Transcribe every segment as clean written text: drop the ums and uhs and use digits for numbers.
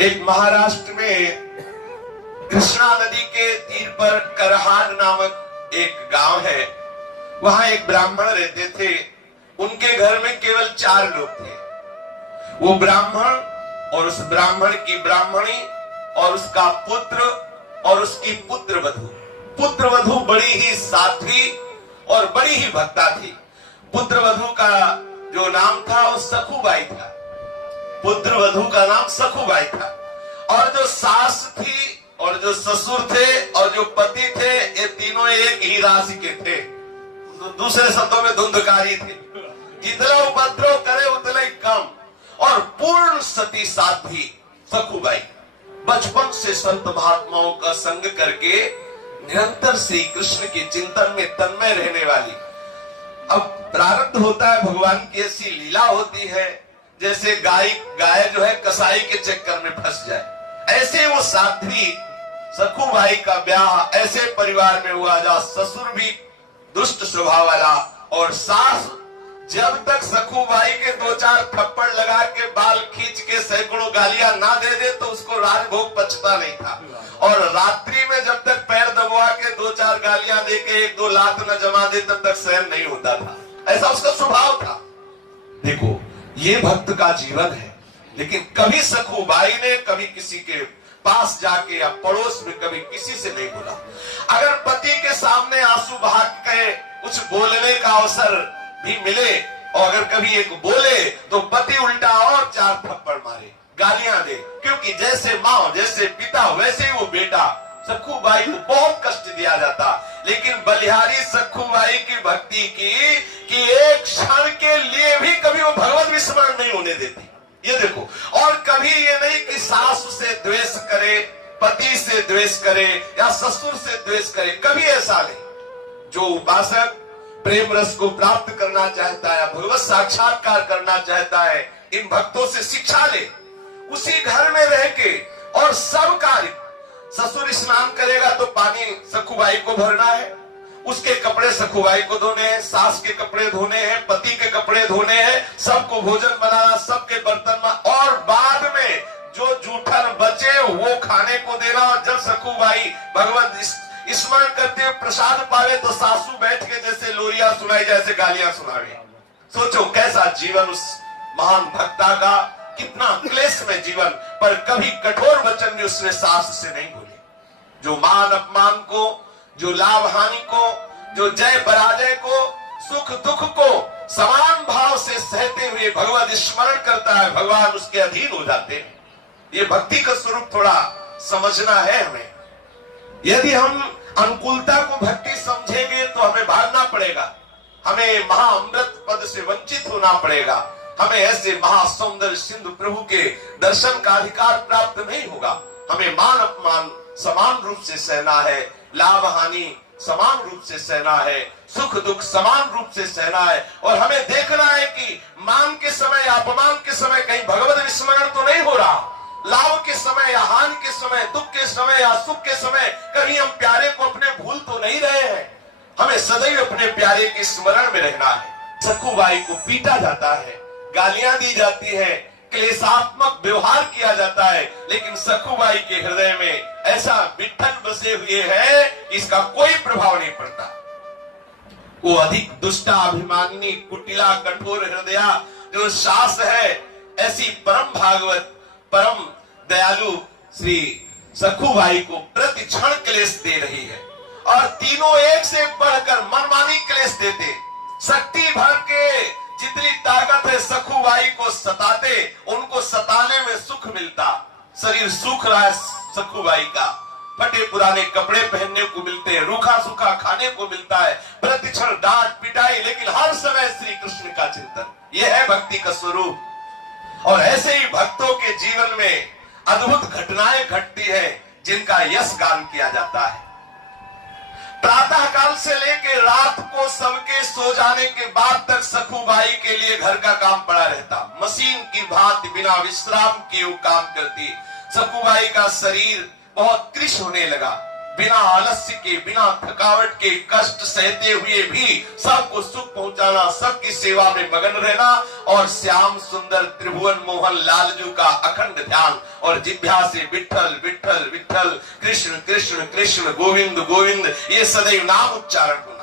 एक महाराष्ट्र में कृष्णा नदी के तीर पर करहान नामक एक गांव है। वहां एक ब्राह्मण रहते थे। उनके घर में केवल 4 लोग थे। वो ब्राह्मण और उस ब्राह्मण की ब्राह्मणी और उसका पुत्र और उसकी पुत्र वधू। पुत्र वधू बड़ी ही साध्वी और बड़ी ही भक्ता थी। पुत्र वधू का जो नाम था वो सखुबाई था। पुत्र वधू का नाम सखुबाई था। और जो सास थी और जो ससुर थे और जो पति थे, ये तीनों एक ही राशि के थे। दूसरे शब्दों में धुंधकारी थे। जितना उपद्रव करे उतना ही कम। और पूर्ण सती साध्वी सखुबाई बचपन से संत महात्माओं का संग करके निरंतर श्री कृष्ण के चिंतन में तन्मय रहने वाली। अब प्रारब्ध होता है, भगवान की ऐसी लीला होती है जैसे गाय जो है कसाई के चक्कर में फंस जाए। ऐसे वो साध्वी सखुबाई का ब्याह ऐसे परिवार में हुआ जहां ससुर भी दुष्ट स्वभाव वाला और सास जब तक सखुबाई के 2-4 थप्पड़ लगा के बाल खींच के सैकड़ों गालियां ना दे दे तो उसको राजभोग पचता नहीं था। और रात्रि में जब तक पैर दबवा के 2-4 गालियां दे के 1-2 लात न जमा दे तब तक सहन नहीं होता था। ऐसा उसका स्वभाव था। देखो, ये भक्त का जीवन है। लेकिन कभी सखुबाई ने कभी किसी के पास जाके या पड़ोस में कभी किसी से नहीं बोला। अगर पति के सामने आंसू बहा के कुछ बोलने का अवसर भी मिले और अगर कभी एक बोले तो पति उल्टा और 4 थप्पड़ मारे, गालियां दे। क्योंकि जैसे माँ जैसे पिता वैसे ही वो बेटा। सखुबाई को बहुत कष्ट दिया जाता। लेकिन बलिहारी सखुबाई की भक्ति की कि एक क्षण के लिए भी कभी वो भगवत विस्मरण नहीं होने देती। ये देखो, और कभी ये नहीं कि सास से द्वेष करे, पति से द्वेष करे या ससुर से द्वेष करे, कभी ऐसा नहीं। जो उपासक प्रेम रस को प्राप्त करना चाहता है, भगवत साक्षात्कार करना चाहता है, इन भक्तों से शिक्षा ले। उसी घर में रह के और सब कार्य, ससुर स्नान करेगा तो पानी सखुबाई को भरना है, उसके कपड़े सखुबाई को धोने हैं, सास के कपड़े धोने हैं, पति के कपड़े धोने हैं, सबको भोजन बनाना, सबके बर्तन में, और बाद में जो जूठन बचे वो खाने को देना। और जब सखुबाई भगवत स्मरण करते हुए प्रसाद पावे तो सासू बैठ के जैसे लोरिया सुनाई जैसे गालियां सुनावे। सोचो कैसा जीवन उस महान भक्ता का, कितना क्लेश में जीवन, पर कभी कठोर वचन भी उसने सास से नहीं बोले। जो मान अपमान को, जो लाभ हानि को, जो जय पराजय को, सुख दुख को समान भाव से सहते हुए भगवत स्मरण करता है, भगवान उसके अधीन हो जाते हैं। ये भक्ति का स्वरूप थोड़ा समझना है हमें। यदि हम अनुकूलता को भक्ति समझेंगे तो हमें भागना पड़ेगा, हमें महाअमृत पद से वंचित होना पड़ेगा, हमें ऐसे महासौंदर्य सिंधु प्रभु के दर्शन का अधिकार प्राप्त नहीं होगा। हमें मान अपमान समान रूप से सहना है, लाभ हानि समान रूप से सहना है, सुख दुख समान रूप से सहना है। और हमें देखना है कि मान के समय या अपमान के समय कहीं भगवत विस्मरण तो नहीं हो रहा। लाभ के समय या हानि के समय, दुख के समय या सुख के समय कहीं हम प्यारे को अपने भूल तो नहीं रहे हैं। हमें सदैव अपने प्यारे के स्मरण में रहना है। सखुबाई को पीटा जाता है, गालियां दी जाती है, क्लेशात्मक व्यवहार किया जाता है, लेकिन सखुबाई के हृदय में ऐसा विठ्ठल बसे हुए है, इसका कोई प्रभाव नहीं पड़ता। वो अधिक दुष्टा अभिमानिनी कुटिला कठोर हृदया जो सास है, ऐसी परम भागवत परम दयालु श्री सखुबाई को प्रति क्षण क्लेश दे रही है। और तीनों एक से बढ़कर मनमानी क्लेश देते। शक्ति भर के जितनी ताकत है सखुबाई को सताते, उनको सताने में सुख मिलता। शरीर सूख रहा है सखुबाई का, फटे पुराने कपड़े पहनने को मिलते हैं, रूखा सूखा खाने को मिलता है, प्रतिक्षण डांट पिटाई, लेकिन हर समय श्री कृष्ण का चिंतन। यह है भक्ति का स्वरूप। और ऐसे ही भक्तों के जीवन में अद्भुत घटनाएं घटती है जिनका यश गान किया जाता है। प्रातः काल से लेकर रात को सबके सो जाने के बाद तक सखुबाई के लिए घर का काम पड़ा रहता। मशीन की भांति बिना विश्राम किए वो काम करती। सखुबाई का शरीर बहुत कृश होने लगा। बिना आलस्य के, बिना थकावट के, कष्ट सहते हुए भी सबको सुख पहुंचाना, सबकी सेवा में मगन रहना और श्याम सुंदर त्रिभुवन मोहन लालजू का अखंड ध्यान और जिह्वा से विठ्ठल विठ्ठल विठ्ठल, कृष्ण कृष्ण कृष्ण, गोविंद गोविंद, ये सदैव नाम उच्चारण होना।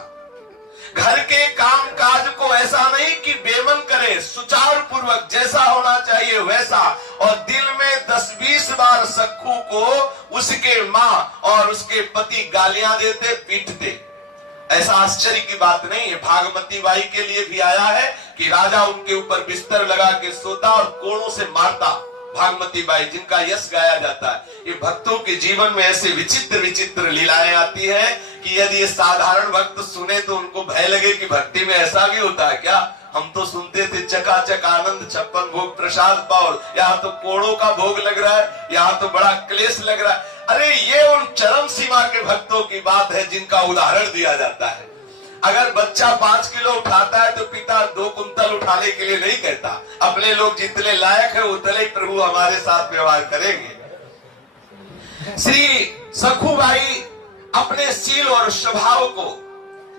घर के काम काज को ऐसा नहीं कि बेमन करे, सुचारू पूर्वक जैसा होना चाहिए वैसा, और दिल में 10-20 बार सखू को उसके माँ और उसके पति गालियां देते, पीटते। ऐसा आश्चर्य की बात नहीं है। भागमती बाई के लिए भी आया है कि राजा उनके ऊपर बिस्तर लगा के सोता और कोड़ों से मारता। भागमती बाई जिनका यश गाया जाता है। ये भक्तों के जीवन में ऐसे विचित्र विचित्र लीलाएं आती है कि यदि ये साधारण भक्त सुने तो उनको भय लगे कि भक्ति में ऐसा भी होता है क्या। हम तो सुनते थे चकाचक आनंद 56 भोग प्रसाद पाओ, यहाँ तो कोड़ों का भोग लग रहा है, यहाँ तो बड़ा क्लेश लग रहा है। अरे ये उन चरम सीमा के भक्तों की बात है जिनका उदाहरण दिया जाता है। अगर बच्चा 5 किलो उठाता है तो पिता 2 कुंतल उठाने के लिए नहीं कहता। अपने लोग जितने लायक है उतने ही प्रभु हमारे साथ व्यवहार करेंगे। श्री सखूबाई अपने शील और स्वभाव को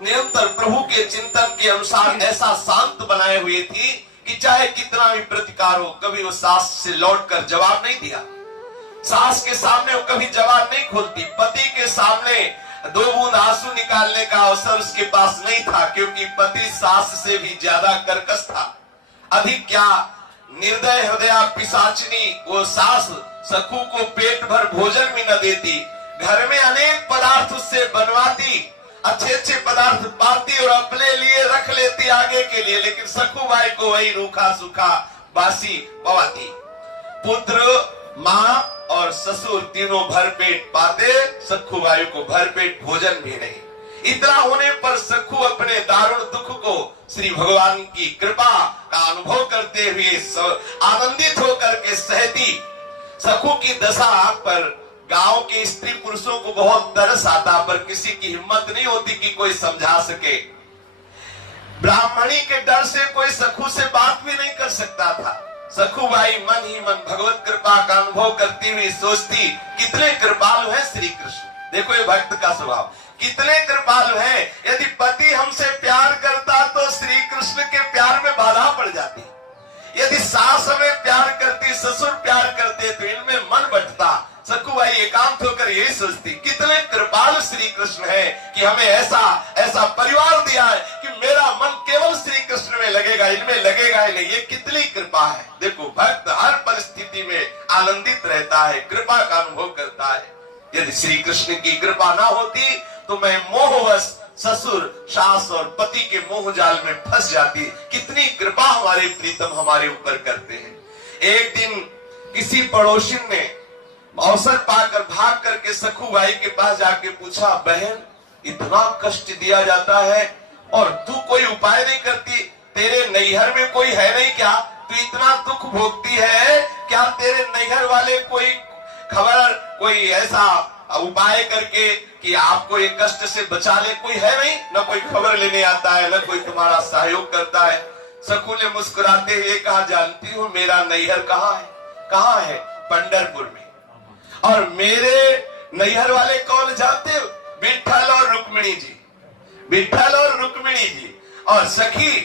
निरंतर प्रभु के चिंतन के अनुसार ऐसा शांत बनाए हुए थी कि चाहे कितना भी प्रतिकार हो, कभी वो सास से लौटकर जवाब नहीं दिया। सास के सामने वो कभी जवाब नहीं खोलती। पति के सामने 2 बूंद आंसू निकालने का अवसर उसके पास नहीं था, क्योंकि पति सास से भी ज्यादा कर्कश था। अधिक क्या, निर्दय हृदया पिशाचिनी वो सास सखू को पेट भर भोजन भी न देती। घर में अनेक पदार्थ उससे बनवाती, अच्छे अच्छे पदार्थ पाती और अपने लिए रख लेती आगे के लिए, लेकिन सखूबाई को वही रूखा सूखा बासी पवाती। पुत्र, माँ और ससुर तीनों भरपेट पाते, सखूबाई को भरपेट भोजन भी नहीं। इतना होने पर सखू अपने दारुण दुख को श्री भगवान की कृपा का अनुभव करते हुए आनंदित होकर के सहती। सखू की दशा पर गांव के स्त्री पुरुषों को बहुत तरस आता, पर किसी की हिम्मत नहीं होती कि कोई समझा सके। ब्राह्मणी के डर से कोई सखू से बात भी नहीं कर सकता था। सखूबाई मन ही मन भगवत कृपा का अनुभव करती हुई सोचती, कितने कृपालु है श्री कृष्ण। देखो ये भक्त का स्वभाव, कितने कृपालु है। यदि पति हमसे प्यार करता तो श्री कृष्ण के प्यार में बाधा पड़ जाती। यदि सास हमें प्यार करती, ससुर प्यार करते तो इनमें मन बंटता। सखूबाई एकांत होकर यही सोचती, कितने कृपालु श्री कृष्ण है कि हमें ऐसा ऐसा परिवार दिया है कि मेरा मन केवल श्री कृष्ण में लगेगा, इनमें लगेगा ही नहीं। ये कितनी कृपा है। देखो भक्त हर परिस्थिति में आनंदित रहता है, कृपा का अनुभव करता है। यदि श्री कृष्ण की कृपा ना होती तो मैं मोहवश ससुर, सास और पति के मोह जाल में फंस जाती। कितनी कृपा हमारे प्रीतम हमारे ऊपर करते हैं। एक दिन किसी पड़ोसी ने अवसर पाकर भाग करके सखूबाई के पास जाके पूछा, बहन इतना कष्ट दिया जाता है और तू कोई उपाय नहीं करती, तेरे नैहर में कोई है नहीं क्या? तू इतना दुख भोगती है, क्या तेरे नैहर वाले कोई खबर, कोई ऐसा उपाय करके कि आपको ये कष्ट से बचा ले? कोई है नहीं, न कोई खबर लेने आता है, न कोई तुम्हारा सहयोग करता है। सखू ने मुस्कुराते हुए कहा, जानती हूँ मेरा नैहर कहाँ है? कहाँ है? पंढरपुर में। और मेरे नैहर वाले कौन जानते हो? विठ्ठल और रुक्मिणी जी। विठ्ठल और रुक्मिणी जी और सखी,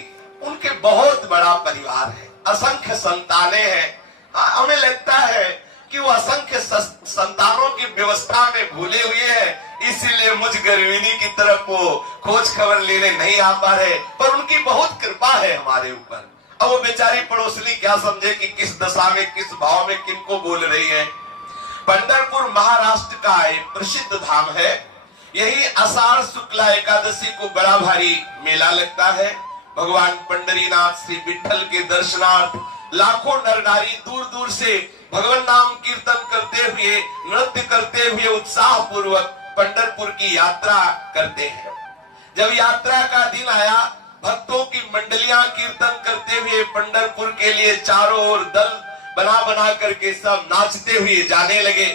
उनके बहुत बड़ा परिवार है, असंख्य संतानें हैं। हमें लगता है कि वो असंख्य संतानों की व्यवस्था में भूले हुए हैं, इसीलिए मुझ गर्विणी की तरफ वो खोज खबर लेने नहीं आ पा रहे, पर उनकी बहुत कृपा है हमारे ऊपर। अब वो बेचारी पड़ोसनी क्या समझे कि किस दशा में, किस भाव में किनको बोल रही है। पंढरपुर महाराष्ट्र का एक प्रसिद्ध धाम है। यही आषाढ़ शुक्ला एकादशी को बड़ा भारी मेला लगता है। भगवान पंढरीनाथ श्री विठ्ठल के दर्शनार्थ लाखों नर नारी दूर दूर से भगवान नाम कीर्तन करते हुए, नृत्य करते हुए उत्साह पूर्वक पंढरपुर की यात्रा करते हैं। जब यात्रा का दिन आया, भक्तों की मंडलियां कीर्तन करते हुए पंढरपुर के लिए चारों ओर दल बना बना करके सब नाचते हुए जाने लगे।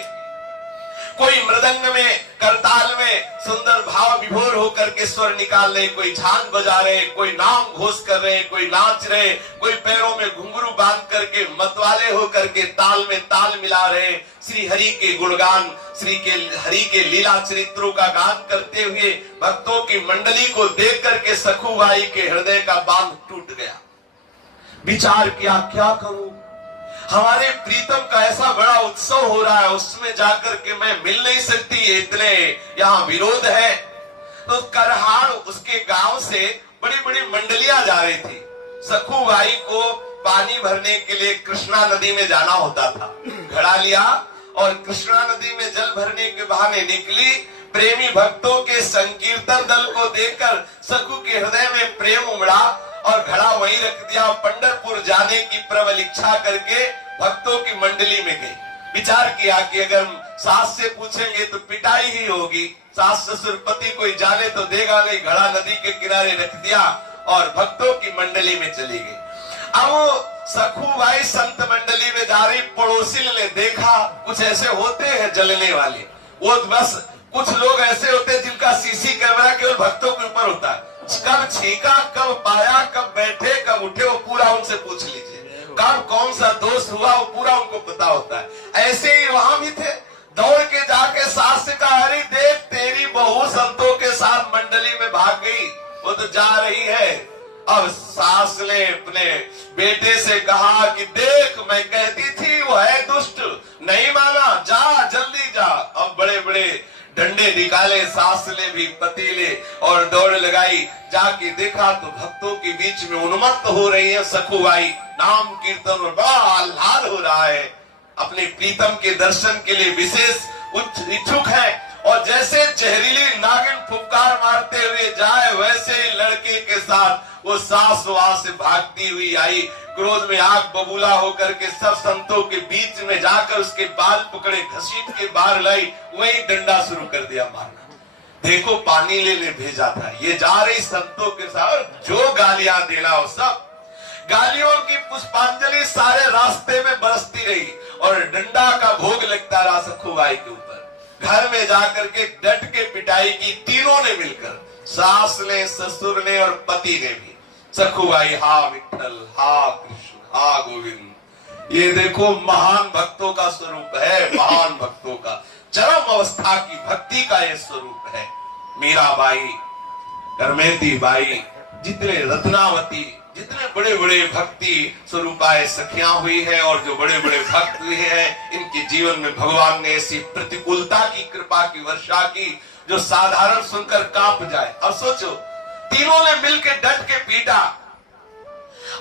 कोई मृदंग में, करताल में सुंदर भाव विभोर होकर के स्वर निकाल रहे, कोई झांझ बजा रहे, कोई नाम घोष कर रहे, कोई नाच रहे, कोई पैरों में घुंघरू बांध करके मतवाले होकर के ताल में ताल मिला रहे, श्री हरि के गुणगान, हरि के लीला चरित्रों का गान करते हुए भक्तों की मंडली को देख करके सखुबाई के हृदय का बांध टूट गया। विचार किया, क्या करूं, हमारे प्रीतम का ऐसा बड़ा उत्सव हो रहा है, उसमें जाकर के मैं मिल नहीं सकती, इतने यहाँ विरोध है। तो करहाड़ उसके गांव से बड़ी बड़ी मंडलियां जा रही थी। सखुबाई को पानी भरने के लिए कृष्णा नदी में जाना होता था। घड़ा लिया और कृष्णा नदी में जल भरने के बहाने निकली। प्रेमी भक्तों के संकीर्तन दल को देखकर सखु के हृदय में प्रेम उमड़ा और घड़ा वहीं रख दिया। पंढरपुर जाने की प्रबल इच्छा करके भक्तों की मंडली में गई। विचार किया कि अगर सास से पूछेंगे तो पिटाई ही होगी, सास ससुर पति कोई जाने तो देगा नहीं। घड़ा नदी के किनारे रख दिया और भक्तों की मंडली में चली गई। अब सखुबाई संत मंडली में जा रही, पड़ोसी ने देखा कुछ ऐसे होते हैं जलने वाले, वो बस कुछ लोग ऐसे होते हैं जिनका सीसी कैमरा केवल भक्तों के ऊपर होता है। कब छीका, कब पाया, कब बैठे, कब उठे, वो पूरा उनसे पूछ लीजिए। कब कौन सा दोष हुआ वो पूरा उनको पता होता है। ऐसे ही वहां भी थे। दौड़ के जाके सास से कहा, अरे देख तेरी बहू संतों के साथ मंडली में भाग गई, वो तो जा रही है। अब सास ने अपने बेटे से कहा कि देख मैं कहती थी वो है दुष्ट, नहीं माना, जा जल्दी जा। अब बड़े बड़े डंडे निकाले सास ने भी, पति ने, और दौड़ लगाई। जाके देखा तो भक्तों के बीच में उन्मत्त हो रही है सखुबाई, नाम कीर्तन और बड़ा आह्लाद हो रहा है। अपने प्रीतम के दर्शन के लिए विशेष इच्छुक है। और जैसे जहरीली नागिन फुफकार मारते हुए जाए, वैसे ही लड़के के साथ वो सास वहां से भागती हुई आई। क्रोध में आग बबूला होकर के सब संतों के बीच में जाकर उसके बाल पकड़े, घसीट के बाहर लाई, वही डंडा शुरू कर दिया मारना। देखो पानी लेने भेजा था, ये जा रही संतों के साथ, जो गालियां देना हो सब गालियों की पुष्पांजलि सारे रास्ते में बरसती रही और डंडा का भोग लगता रहा सखुबाई के ऊपर। घर में जाकर के डट के पिटाई की तीनों ने मिलकर, सास ने, ससुर ने और पति ने भी। सखुबाई हा विठ्ठल, हा कृष्ण, हा गोविंद। ये देखो महान भक्तों का स्वरूप है, महान भक्तों का चरम अवस्था की भक्ति का ये स्वरूप है। मीराबाई, करमेती बाई, जितने रत्नावती, जितने बड़े बड़े भक्ति स्वरूपाए सखियां हुई है और जो बड़े बड़े भक्त हुए हैं, इनके जीवन में भगवान ने ऐसी प्रतिकूलता की कृपा की वर्षा की जो साधारण सुनकर कांप जाए। अब सोचो, तीनों ने मिलकर डट के पीटा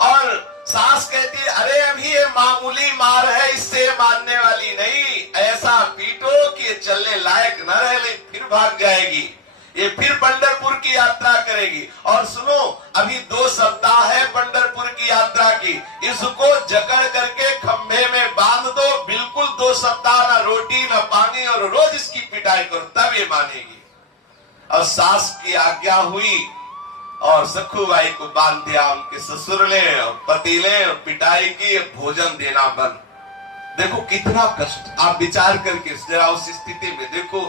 और सास कहती है, अरे अभी ये मामूली मार है, इससे मानने वाली नहीं, ऐसा पीटो कि ये चलने लायक न रहे, फिर भाग जाएगी, ये फिर पंढरपुर की यात्रा करेगी। और सुनो, अभी 2 सप्ताह है पंढरपुर की यात्रा की, इसको जकड़ करके खंभे में बांध दो, बिल्कुल 2 सप्ताह ना रोटी ना पानी, और रोज इसकी पिटाई करो, तब ये मानेगी। और सास की आज्ञा हुई और सखुबाई को बांध दिया उनके ससुर ने और पति ने, और पिटाई की, भोजन देना बंद। देखो कितना कष्ट, आप विचार करके जरा उस स्थिति में देखो,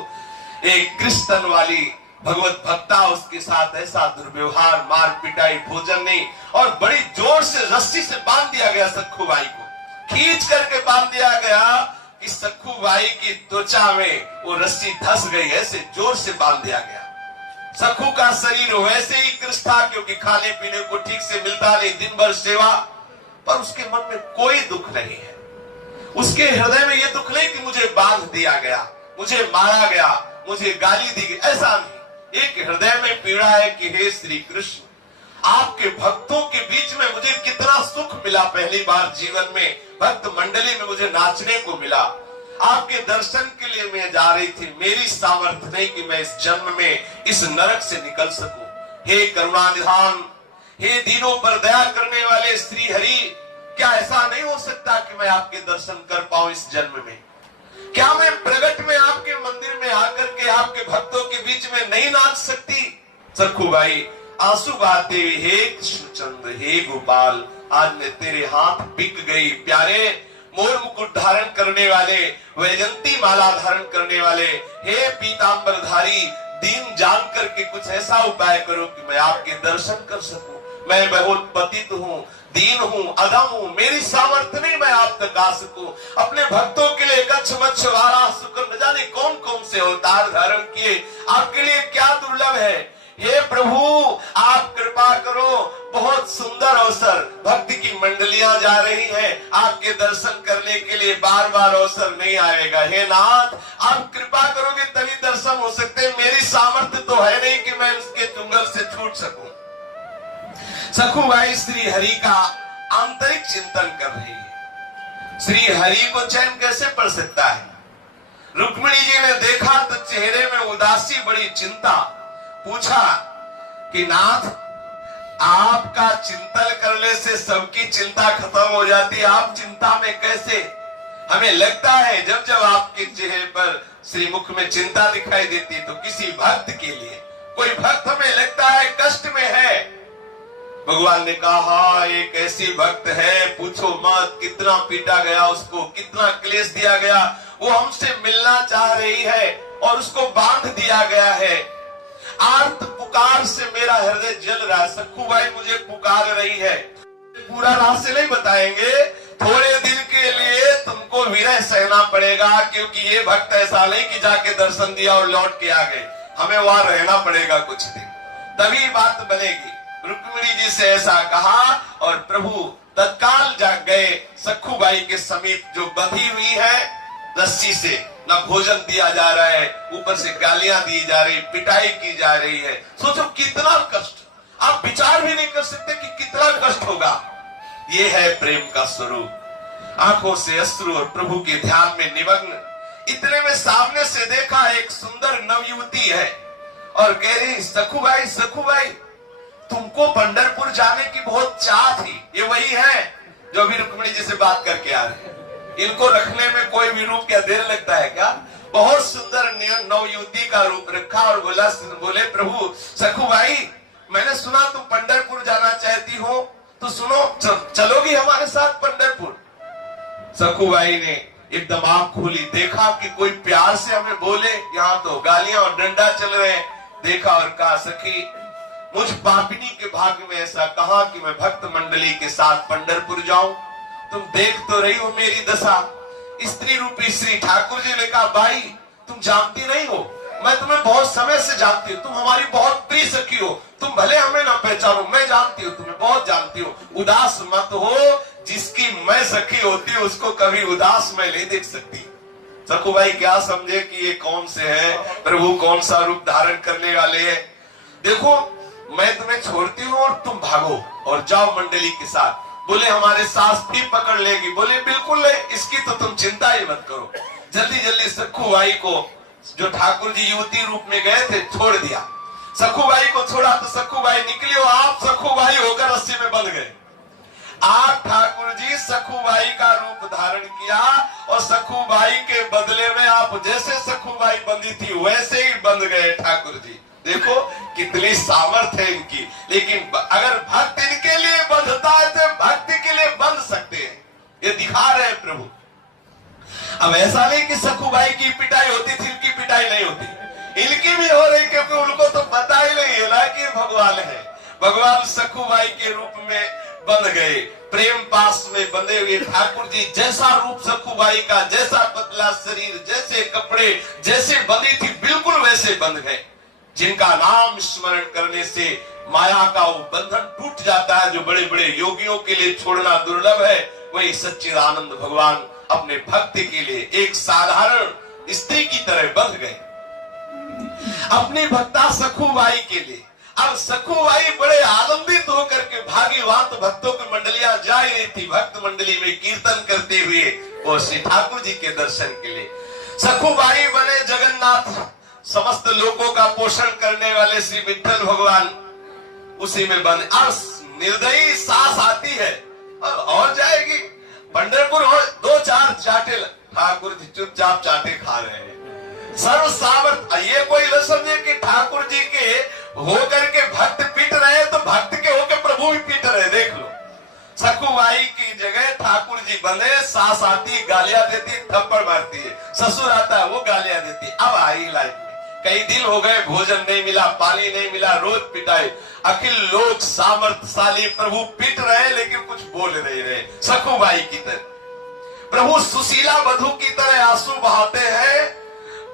एक कृष्ण वाली भगवत भक्ता, उसके साथ ऐसा दुर्व्यवहार, मार पिटाई, भोजन नहीं, और बड़ी जोर से रस्सी से बांध दिया गया सखुबाई को, खींच करके बांध दिया गया कि सखुबाई की त्वचा में वो रस्सी धस गई, ऐसे जोर से बांध दिया गया। सखु का शरीर वैसे ही कृष्ण था, क्योंकि खाने पीने को ठीक से मिलता नहीं, दिन भर सेवा, पर उसके मन में कोई दुख नहीं है। उसके हृदय में ये दुख नहीं कि मुझे बांध दिया गया, मुझे मारा गया, मुझे गाली दी गई, ऐसा नहीं। एक हृदय में पीड़ा है कि हे श्री कृष्ण, आपके भक्तों के बीच में मुझे कितना सुख मिला। पहली बार जीवन में भक्त मंडली में मुझे नाचने को मिला, आपके दर्शन के लिए मैं जा रही थी, मेरी सामर्थ्य नहीं कि मैं इस जन्म में इस नरक से निकल सकूं। हे करुणानिधान, हे दीनों पर दया करने वाले श्री हरि, क्या ऐसा नहीं हो सकता कि मैं आपके दर्शन कर पाऊं इस जन्म में? क्या मैं प्रगट में आपके मंदिर में आकर के आपके भक्तों के बीच में नहीं नाच सकती? सखुबाई आंसू बहाते हुए, हे कृष्णचंद्र, हे गोपाल, आज मैं तेरे हाथ बिक गई। प्यारे, मोर मुकुट धारण करने वाले, वैजंती माला धारण करने वाले, हे पीतांबरधारी, दीन जान करके कुछ ऐसा उपाय करो कि मैं आपके दर्शन कर सकूं। मैं बहुत पतित हूं, दीन हूं, अधम हूं, मेरी सामर्थ्य नहीं मैं आप तक आ सकूं। अपने भक्तों के लिए कच्छ मच्छ वारा शुक्र न जाने कौन कौन से अवतार धारण किए, आपके लिए क्या दुर्लभ है। हे प्रभु आप कृपा करो, बहुत सुंदर अवसर, भक्ति की मंडलियां जा रही हैं, आपके दर्शन करने के लिए बार बार अवसर नहीं आएगा। हे नाथ आप कृपा करोगे तभी दर्शन हो सकते हैं, मेरी सामर्थ्य तो है नहीं कि मैं उसके चुंगल से छूट सकूं। सखुबाई श्री हरि का आंतरिक चिंतन कर रही है। श्री हरि को चैन कैसे पड़ सकता है। रुक्मिणी जी ने देखा तो चेहरे में उदासी, बड़ी चिंता। पूछा कि नाथ आपका चिंतन करने से सबकी चिंता खत्म हो जाती, आप चिंता में कैसे। हमें लगता है जब जब आपके चेहरे पर श्री मुख में चिंता दिखाई देती तो किसी भक्त के लिए, कोई भक्त हमें लगता है कष्ट में है। भगवान ने कहा एक ऐसी भक्त है, पूछो मत, कितना पीटा गया उसको, कितना क्लेश दिया गया, वो हमसे मिलना चाह रही है और उसको बांध दिया गया है। आर्त पुकार से मेरा हृदय जल रहा है। सखुबाई मुझे पुकार रही है। पूरा रहस्य नहीं बताएंगे, थोड़े दिन के लिए तुमको विरह सहना पड़ेगा, क्योंकि ये भक्त ऐसा नहीं कि जाके दर्शन दिया और लौट के आ गए, हमें वहां रहना पड़ेगा कुछ दिन, तभी बात बनेगी। रुक्मिणी जी से ऐसा कहा और प्रभु तत्काल जाग गए। सखुबाई के समीप जो बंधी हुई है रस्सी से, न भोजन दिया जा रहा है, ऊपर से गालियां दी जा रही, पिटाई की जा रही है। सोचो कितना कष्ट, आप विचार भी नहीं कर सकते कि कितना कष्ट होगा। ये है प्रेम का स्वरूप। आंखों से अश्रु और प्रभु के ध्यान में निमग्न। इतने में सामने से देखा एक सुंदर नवयुवती है और कह रही सखुबाई, सखुबाई तुमको पंढरपुर जाने की बहुत चाह थी। ये वही है जो अभी रुक्मिणी जी से बात करके आ रहे हैं। इनको रखने में कोई भी रूप क्या देर लगता है क्या। बहुत सुंदर नवयुवती का रूप रखा और बोले प्रभु सखुबाई मैंने सुना तुम पंढरपुर जाना चाहती हो, तो सुनो चलोगी हमारे साथ पंढरपुर। सखुबाई ने एकदम आंख खोली, देखा कि कोई प्यार से हमें बोले, यहाँ तो गालियां और डंडा चल रहे हैं। देखा और कहा सखी मुझ पापिनी के भाग्य में ऐसा कहा कि मैं भक्त मंडली के साथ पंढरपुर जाऊं। तुम देख तो रही हो मेरी दशा। स्त्री रूपी श्री ठाकुर जी ने कहा बाई तुम जानती नहीं हो, मैं तुम्हें बहुत समय से जानती हूँ, तुम हमारी बहुत प्रिय सखी हो, तुम भले हमें ना पहचानो, मैं जानती हूँ, तुम्हें बहुत जानती हूँ। उदास मत हो, जिसकी मैं सखी होती हूँ उसको कभी उदास मैं नहीं देख सकती। सखुबाई क्या समझे कि ये कौन से है, प्रभु कौन सा रूप धारण करने वाले हैं। देखो मैं तुम्हें छोड़ती हूँ और तुम भागो और जाओ मंडली के साथ। बोले हमारे सास भी पकड़ लेगी। बोले बिल्कुल नहीं, इसकी तो तुम चिंता ही मत करो। जल्दी जल्दी सखुबाई को, जो ठाकुर जी युवती रूप में गए थे, छोड़ दिया। सखुबाई को छोड़ा तो सखुबाई निकली और आप सखुबाई होकर रस्सी में बंध गए। आप ठाकुर जी सखुबाई का रूप धारण किया और सखुबाई के बदले में आप जैसे सखुबाई बंधी थी वैसे ही बंध गए ठाकुर जी। देखो कितनी सामर्थ्य है इनकी। लेकिन अगर भक्त इनके लिए बंधता है तो भक्ति के लिए बंध सकते हैं, ये दिखा रहे हैं प्रभु। अब ऐसा नहीं कि सखुबाई की पिटाई होती थी, इनकी पिटाई नहीं होती, इनकी भी हो रही, क्योंकि उनको तो पता ही नहीं है ना कि भगवान है। भगवान सखुबाई के रूप में बंध गए, प्रेम पास में बंधे हुए ठाकुर जी। जैसा रूप सखुबाई का, जैसा पतला शरीर, जैसे कपड़े, जैसे बंधी थी बिल्कुल वैसे बंध गए। जिनका नाम स्मरण करने से माया का वो बंधन टूट जाता है, जो बड़े बड़े योगियों के लिए छोड़ना दुर्लभ है, वही सच्चिदानंद भगवान अपने भक्ति के लिए एक साधारण स्त्री की तरह बंध गए अपनी भक्ता सखुबाई के लिए। अब सखुबाई बड़े आनंदित होकर के भागी, वहां तो भक्तों की मंडलियां जा ही रही थी, भक्त मंडली में कीर्तन करते हुए वो श्री ठाकुर जी के दर्शन के लिए। सखुबाई बने जगन्नाथ, समस्त लोगों का पोषण करने वाले श्री विठ्ठल भगवान उसी में बंद। अब निर्दयी सास आती है और जाएगी पंढरपुर, और 2-4 चाटे ठाकुर जी चुपचाप चाटे खा रहे हैं। सर्व सामर्थ, ये कोई न समझे कि ठाकुर जी के होकर के भक्त पीट रहे हैं तो भक्त के होकर प्रभु भी पीट रहे। देख लो सखुबाई की जगह ठाकुर जी बने, सास आती गालियां देती, थप्पड़ मारती है, ससुर आता है वो गालियां देती। अब आई लाइफ में कई दिन हो गए, भोजन नहीं मिला, पानी नहीं मिला, रोज पिटाई। अखिल लोक सामर्थशाली प्रभु पिट रहे लेकिन कुछ बोल नहीं रहे। सखुबाई की तरह प्रभु सुशीला वधू की तरह आंसू बहाते हैं।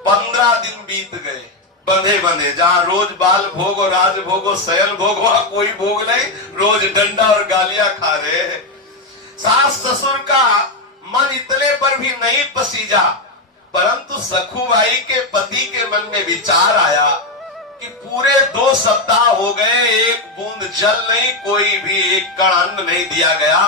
15 दिन बीत गए बंधे बंधे, जहां रोज बाल भोग और राज भोग और शयन भोग, वहां कोई भोग नहीं, रोज डंडा और गालियां खा रहे हैं। सास ससुर का मन इतने पर भी नहीं पसीजा, परंतु सखुबाई के पति के मन में विचार आया कि पूरे 2 सप्ताह हो गए, एक बूंद जल नहीं, कोई भी एक कण अन्न नहीं दिया गया।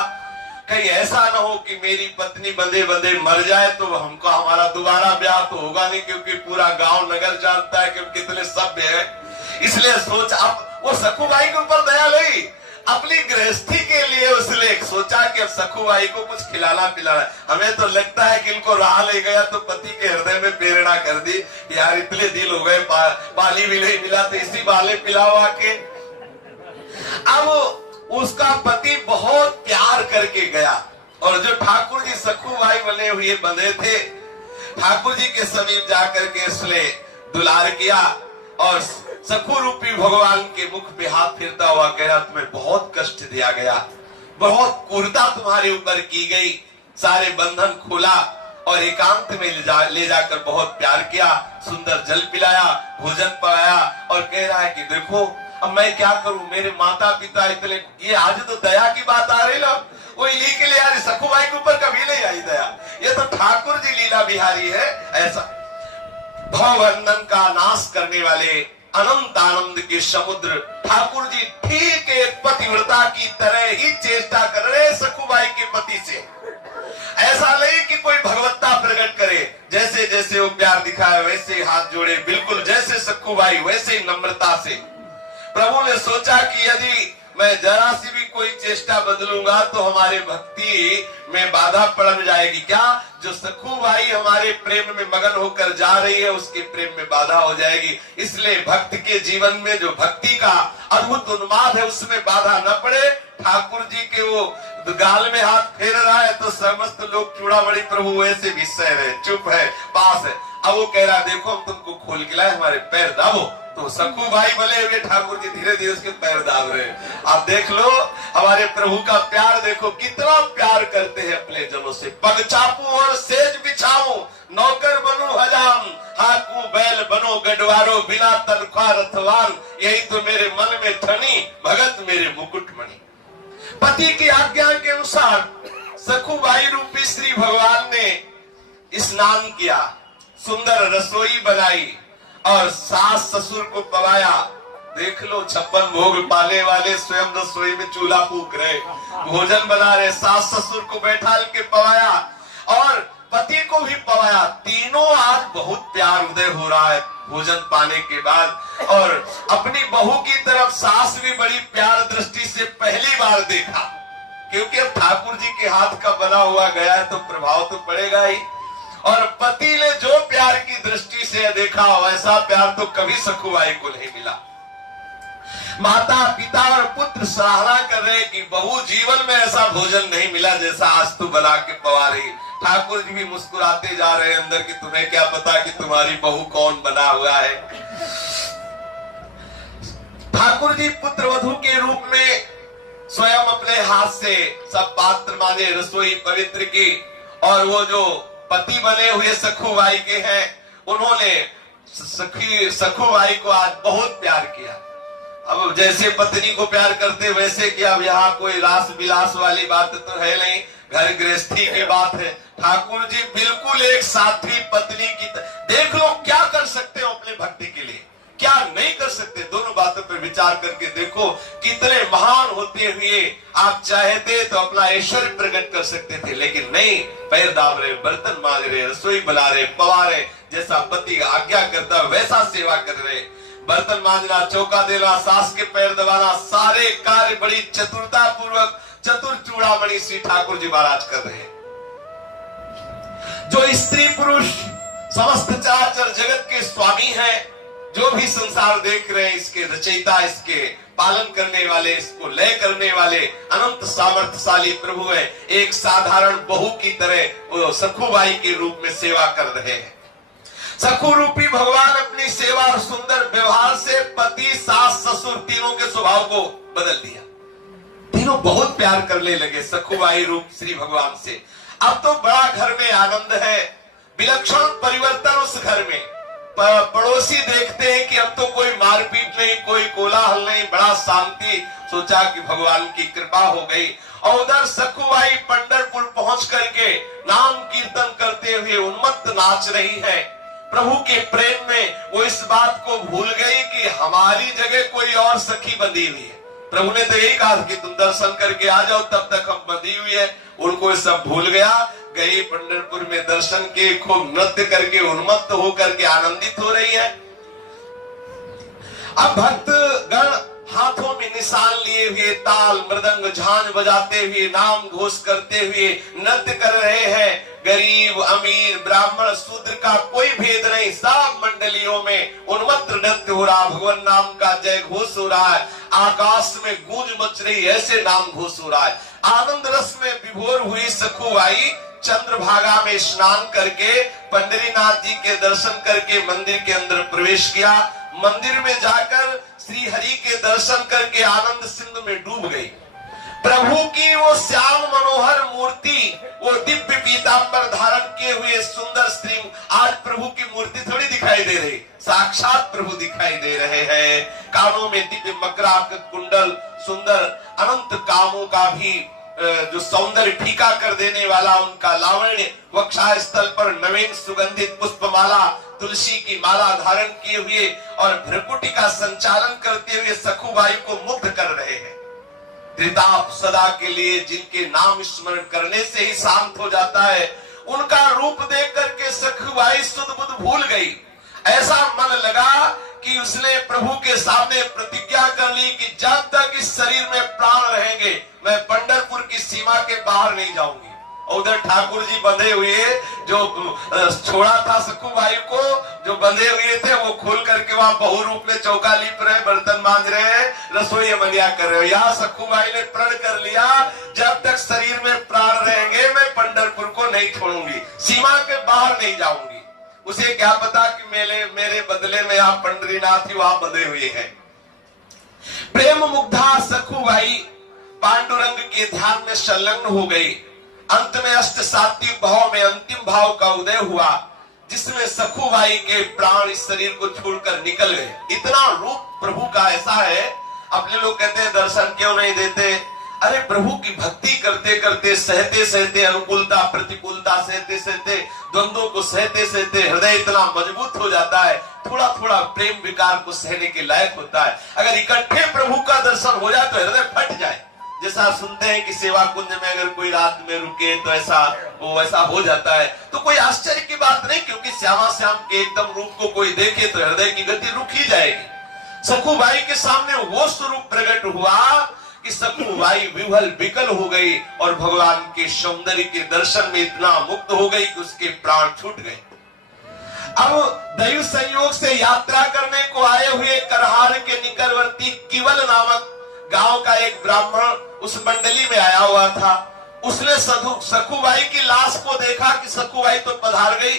कहीं ऐसा ना हो कि मेरी पत्नी बंधे बंधे मर जाए तो हमको हमारा दोबारा ब्याह तो होगा नहीं, क्योंकि पूरा गांव नगर जानता है कि हम कितने सभ्य हैं। इसलिए सोच, अब वो सखुबाई के ऊपर दया नहीं, अपनी गृहस्थी के लिए उसने सोचा कि अब सखुबाई को कुछ खिलाना पिलाना। हमें तो लगता है कि इनको राह ले गया तो पति के हृदय में प्रेरणा कर दी, यार इतने दिन हो गए, पानी भी नहीं मिला तो इसी बाले पिलाओ आके। अब उसका पति बहुत प्यार करके गया, और जो ठाकुर जी सखुबाई बने हुए बंधे थे, ठाकुर जी के समीप जाकर के उसने दुलार किया और सखु रूपी भगवान के मुख पे हाथ फिरता हुआ कह रहा, तुम्हें बहुत कष्ट दिया गया, बहुत क्रूरता तुम्हारे ऊपर की गई, सारे बंधन खोला और एकांत में ले जाकर बहुत प्यार किया, सुंदर जल पिलाया, भोजन पाया, और कह रहा है कि देखो अब मैं क्या करूं, मेरे माता पिता इतने, ये आज तो दया की बात आ रही ना, वो इन्हीं के लिए यार सखुबाई के ऊपर कभी नहीं आई दया, ये तो ठाकुर जी लीला बिहारी है। ऐसा भवबंधन का नाश करने वाले अनंत आनंद के समुद्र ठाकुर जी ठीक एक पतिव्रता की तरह ही चेष्टा कर रहे सखुबाई के पति से। ऐसा नहीं कि कोई भगवत्ता प्रकट करे, जैसे जैसे वो प्यार दिखाए वैसे हाथ जोड़े, बिल्कुल जैसे सखुबाई वैसे ही नम्रता से। प्रभु ने सोचा कि यदि मैं जरा सी भी कोई चेष्टा बदलूंगा तो हमारे भक्ति में बाधा पड़ जाएगी। क्या जो सखुबाई हमारे प्रेम में मगन होकर जा रही है उसके प्रेम में बाधा हो जाएगी। इसलिए भक्त के जीवन में जो भक्ति का अद्भुत उन्माद है उसमें बाधा न पड़े। ठाकुर जी के वो गाल में हाथ फेर रहा है तो समस्त लोग चूड़ामणि प्रभु वैसे भी सह रहे, चुप है, पास है। अब वो कह रहा देखो हम तुमको खोल के लाए, हमारे पैर दाबो। तो सखुबाई बोले हुए ठाकुर जी धीरे धीरे उसके पैर दाब रहे। आप देख लो हमारे प्रभु का प्यार, देखो कितना प्यार करते हैं अपने जनों से। पग चापू और सेज बिछाऊं, नौकर बनूं हजाम, हाकू बैल बनो गडवारो, बिना तनख्वाह रथवान, यही तो मेरे मन में ठनी, भगत मेरे मुकुटमणि। पति की आज्ञा के अनुसार सखुबाई रूपी श्री भगवान ने स्नान किया, सुंदर रसोई बनाई और सास ससुर को पवाया। देख लो 56 भोग पाने वाले स्वयं रसोई में चूल्हा फूक रहे, भोजन बना रहे, सास ससुर को बैठा के पवाया और पति को भी पवाया। तीनों आज बहुत प्यार उदय हो रहा है भोजन पाने के बाद। और अपनी बहू की तरफ सास भी बड़ी प्यार दृष्टि से पहली बार देखा, क्योंकि अब ठाकुर जी के हाथ का बना हुआ गया है तो प्रभाव तो पड़ेगा ही। और पति ने जो प्यार की दृष्टि से देखा वैसा प्यार तो कभी सखुबाई को नहीं मिला। माता पिता और पुत्र सराहना कर रहे कि बहू जीवन में ऐसा भोजन नहीं मिला जैसा आज तू बना के पवा रही। ठाकुर जी भी मुस्कुराते जा रहे हैं अंदर कि तुम्हें क्या पता कि तुम्हारी बहू कौन बना हुआ है। ठाकुर जी पुत्र वधू के रूप में स्वयं अपने हाथ से सब पात्र माने, रसोई पवित्र की। और वो जो पति बने हुए सखुबाई के हैं उन्होंने सखुबाई को आज बहुत प्यार किया। अब जैसे पत्नी को प्यार करते वैसे कि अब यहाँ कोई रास विलास वाली बात तो है नहीं, घर गृहस्थी की बात है। ठाकुर जी बिल्कुल एक साथी पत्नी की देख लो क्या कर सकते हो अपने भक्ति के लिए, क्या नहीं कर सकते। दोनों बातों पर विचार करके देखो कितने महान होते हुए आप चाहते तो अपना ऐश्वर्य प्रकट कर सकते थे, लेकिन नहीं, पैर दाब रहे, बर्तन मांज रहे, रसोई बना रहे, पवा रहे, जैसा पति आज्ञा करता वैसा सेवा कर रहे। बर्तन मांजना, चौका देना, सास के पैर दबाना, सारे कार्य बड़ी चतुरता पूर्वक चतुर चूड़ामणि श्री ठाकुर जी महाराज कर रहे हैं। जो स्त्री पुरुष समस्त चराचर जगत के स्वामी हैं, जो भी संसार देख रहे हैं, इसके रचयिता, इसके पालन करने वाले, इसको लय करने वाले अनंत सामर्थ्यशाली प्रभु है। एक साधारण बहू की तरह वो सखुबाई के रूप में सेवा कर रहे हैं। सखु रूपी भगवान अपनी सेवा और सुंदर व्यवहार से पति, सास, ससुर तीनों के स्वभाव को बदल दिया। तीनों बहुत प्यार करने लगे सखुबाई रूप श्री भगवान से। अब तो बड़ा घर में आनंद है, विलक्षण परिवर्तन उस घर में। पड़ोसी देखते हैं कि अब तो कोई मारपीट नहीं, कोई कोलाहल नहीं, बड़ा शांति। सोचा कि भगवान की कृपा हो गई। और उधर सखुबाई पंढरपुर पहुंच करके नाम कीर्तन करते हुए उन्मत्त नाच रही है। प्रभु के प्रेम में वो इस बात को भूल गई कि हमारी जगह कोई और सखी बंधी हुई है। प्रभु ने तो यही कहा कि तुम दर्शन करके आ जाओ, तब तक हम बंधी हुई है। उनको सब भूल गया। गई पंढरपुर में दर्शन के, खूब नृत्य करके उन्मत्त होकर के आनंदित हो रही है। अब भक्त गण हाथों में निशान लिए हुए, ताल मृदंग झांझ बजाते हुए, नाम घोष करते हुए नृत्य कर रहे हैं। गरीब अमीर ब्राह्मण शूद्र का कोई भेद नहीं, सब मंडलियों में उन्मत्त नृत्य हो रहा, भगवान नाम का जय घोष हो रहा है। आकाश में गूंज मच रही, ऐसे नाम घोष हो रहा है। आनंद रस में विभोर हुई सखुबाई चंद्रभागा में स्नान करके पंढरीनाथ जी के दर्शन करके मंदिर के अंदर प्रवेश किया। मंदिर में जाकर श्री हरि के दर्शन करके आनंद सिंधु में डूब गई। प्रभु की वो श्याम मनोहर मूर्ति, वो दिव्य पीतांबर धारण किए हुए सुंदर स्त्री, आज प्रभु की मूर्ति थोड़ी दिखाई दे रही, साक्षात प्रभु दिखाई दे रहे हैं। कानों में दिव्य मकराक कुंडल, सुंदर अनंत कामों का भी जो सौंदर्य फीका कर देने वाला उनका लावण्य, वक्षा स्थल पर नवीन सुगंधित पुष्पमाला, तुलसी की माला धारण किए हुए और भ्रकुटी का संचालन करते हुए सखुबाई को मुग्ध कर रहे हैं। त्रिताप सदा के लिए जिनके नाम स्मरण करने से ही शांत हो जाता है, उनका रूप देख करके सखुबाई सुध बुध भूल गई। ऐसा मन लगा कि उसने प्रभु के सामने प्रतिज्ञा कर ली कि जब तक इस शरीर में प्राण रहेंगे मैं पंढरपुर की सीमा के बाहर नहीं जाऊंगी। और उधर ठाकुर जी बंधे हुए, जो छोड़ा था सखुबाई को, जो बंधे हुए थे, वो खोल करके वहां बहु रूप में चौका लीप रहे, बर्तन मांज रहे हैं, रसोई मनिया कर रहे हो। यहाँ सखुबाई ने प्रण कर लिया, जब तक शरीर में प्राण रहेंगे मैं पंढरपुर को नहीं छोड़ूंगी, सीमा के बाहर नहीं जाऊंगी। उसे क्या पता कि मेरे बदले में आप पंढरीनाथ ही वहां बंधे हुए हैं। प्रेम मुग्धा सखुबाई पांडुरंग के ध्यान में संलग्न हो गई। अंत में अष्ट सात्विक भाव में अंतिम भाव का उदय हुआ, जिसमें सखुबाई के प्राण इस शरीर को छोड़कर निकल गए। इतना रूप प्रभु का ऐसा है। अपने लोग कहते हैं दर्शन क्यों नहीं देते? अरे प्रभु की भक्ति करते करते, सहते सहते, अनुकूलता प्रतिकूलता सहते सहते, द्वंद्वों को सहते सहते हृदय इतना मजबूत हो जाता है, थोड़ा थोड़ा प्रेम विकार को सहने के लायक होता है। अगर इकट्ठे प्रभु का दर्शन हो जाए तो हृदय फट जाए। जैसा सुनते हैं कि सेवा कुंज में अगर कोई रात में रुके तो ऐसा हो जाता है, तो कोई आश्चर्य की बात नहीं, क्योंकि श्यामा श्याम के एकदम रूप को कोई देखे तो हृदय की गति रुक ही जाएगी। सखुबाई के सामने वो स्वरूप प्रकट हुआ कि सखुबाई विह्वल विकल हो गई और भगवान के सौंदर्य के दर्शन में इतना मुक्त हो गई कि उसके प्राण छूट गए। अब दैव संयोग से यात्रा करने को आए हुए करहार के निकटवर्ती किवल नामक गांव का एक ब्राह्मण उस मंडली में आया हुआ था। उसने सखुबाई की लाश को देखा कि सखुबाई तो पधार गई,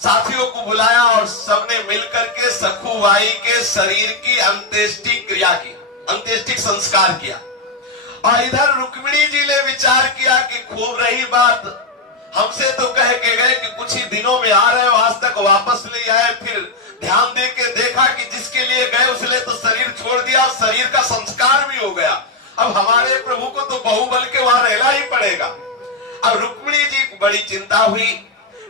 साथियों को बुलाया और सबने मिलकर के सखुबाई के शरीर की अंत्येष्टि क्रिया की, अंत्येष्टि संस्कार किया। और इधर रुक्मिणी जी ने विचार किया कि खूब रही बात, हमसे तो कह के गए कि कुछ ही दिनों में आ रहे हो, आज तक वापस नहीं आए। फिर ध्यान दे के देखा कि जिसके लिए गए उसने तो शरीर छोड़ दिया, शरीर का संस्कार भी हो गया। अब हमारे प्रभु को तो बहुबल के वहां रहना ही पड़ेगा। अब रुक्मिणी जी को बड़ी चिंता हुई,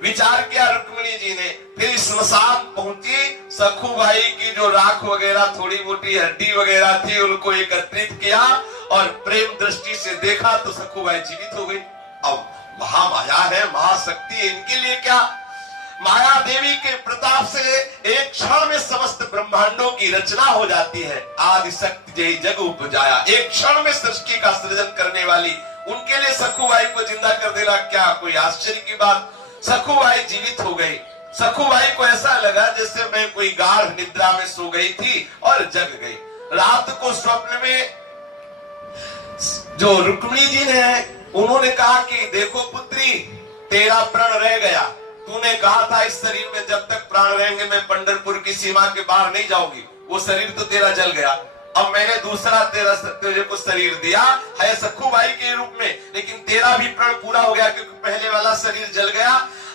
विचार किया रुक्मिणी जी ने, फिर स्मशान पहुंची, सखुबाई की जो राख वगैरह थोड़ी मोटी हड्डी वगैरह थी उनको एकत्रित किया और प्रेम दृष्टि से देखा तो सखुबाई जीवित हो गई। अब महामाया है, महाशक्ति है, इनके लिए क्या? माया देवी के प्रताप से एक क्षण में समस्त ब्रह्मांडों की रचना हो जाती है। आदि शक्ति जय जग उपजाया, एक क्षण में सृष्टि का सृजन करने वाली, उनके लिए सखुबाई को जिंदा कर देना क्या कोई आश्चर्य की बात? सखुबाई जीवित हो गई। सखूबाई को ऐसा लगा जैसे मैं कोई गाढ़ निद्रा में सो गई थी और जग गई। रात को स्वप्न में जो रुक्मिणी जी ने उन्होंने कहा कि देखो पुत्री, तेरा प्राण रह गया। तूने कहा था इस शरीर में जब तक प्राण रहेंगे मैं पंढरपुर की सीमा के बाहर नहीं जाऊंगी। वो शरीर तो तेरा जल गया। अब मैंने दूसरा तेरे को शरीर दिया है सखूबाई के रूप में, लेकिन तेरा भी प्राण पूरा हो गया क्योंकि पहले वाला शरीर जल गया।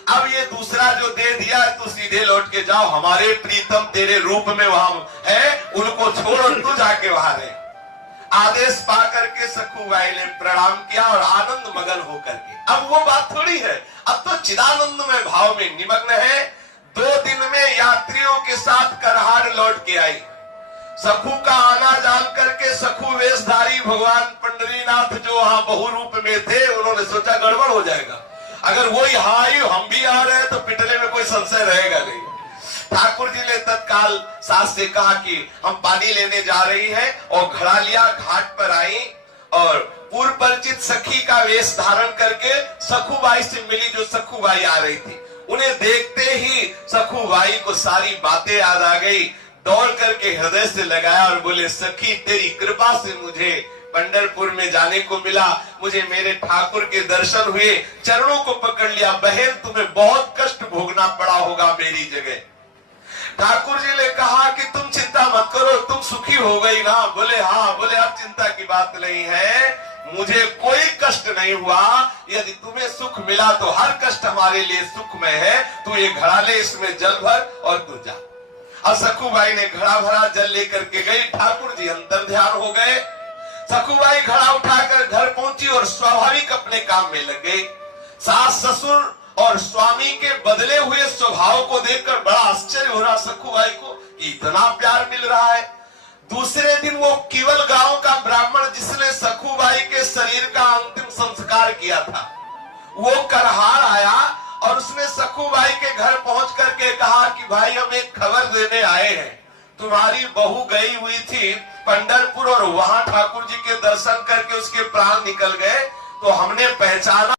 अब ये दूसरा जो दे दिया है तू सीधे लौट के जाओ, हमारे प्रीतम तेरे रूप में वहां है, उनको छोड़ो, तू जाके वहां रहे। आदेश पा करके सखूबाई ने प्रणाम किया और आनंद मगन होकर के, अब वो बात थोड़ी है, अब तो चिदानंद में भाव में निमग्न है। 2 दिन में यात्रियों के साथ करहार लौट के आई। सखू का आना जान करके सखू वेशधारी भगवान पंडरीनाथ जो वहां बहु रूप में थे, उन्होंने सोचा गड़बड़ हो जाएगा, अगर वो यहाँ आई हम भी आ रहे हैं तो पिटने में कोई संशय रहेगा नहीं। ठाकुर जी ने तत्काल सास से कहा कि हम पानी लेने जा रही है, और घड़ा लिया, घाट पर आई और पूर्व परिचित सखी का वेश धारण करके सखूबाई से मिली, जो सखूबाई आ रही थी। उन्हें देखते ही सखूबाई को सारी बातें याद आ गई। दौड़ करके हृदय से लगाया और बोले, सखी तेरी कृपा से मुझे पंढरपुर में जाने को मिला, मुझे मेरे ठाकुर के दर्शन हुए, चरणों को पकड़ लिया। बहन तुम्हें बहुत कष्ट भोगना पड़ा होगा मेरी जगह। ठाकुर जी ने कहा कि तुम चिंता मत करो, तुम सुखी हो गई ना? बोले हाँ। बोले अब चिंता की बात नहीं है, मुझे कोई कष्ट नहीं हुआ। यदि तुम्हें सुख मिला तो हर कष्ट हमारे लिए सुखमय है। तू ये घड़ा ले, इसमें जल भर और तू जा। और सखूबाई ने घड़ा भरा, जल लेकर के गई। ठाकुर जी अंतर ध्यान हो गए। सखूबाई घड़ा उठाकर घर पहुंची और स्वाभाविक अपने काम में लग गई। सास ससुर और स्वामी के बदले हुए स्वभाव को देखकर बड़ा आश्चर्य हो रहा सखूबाई को कि इतना प्यार मिल रहा है। दूसरे दिन वो केवल गांव का ब्राह्मण जिसने सखूबाई के शरीर का अंतिम संस्कार किया था, वो करहार आया और उसने सखूबाई के घर पहुंच करके कहा कि भाई हम एक खबर देने आए हैं, तुम्हारी बहू गई हुई थी पंढरपुर और वहां ठाकुर जी के दर्शन करके उसके प्राण निकल गए, तो हमने पहचाना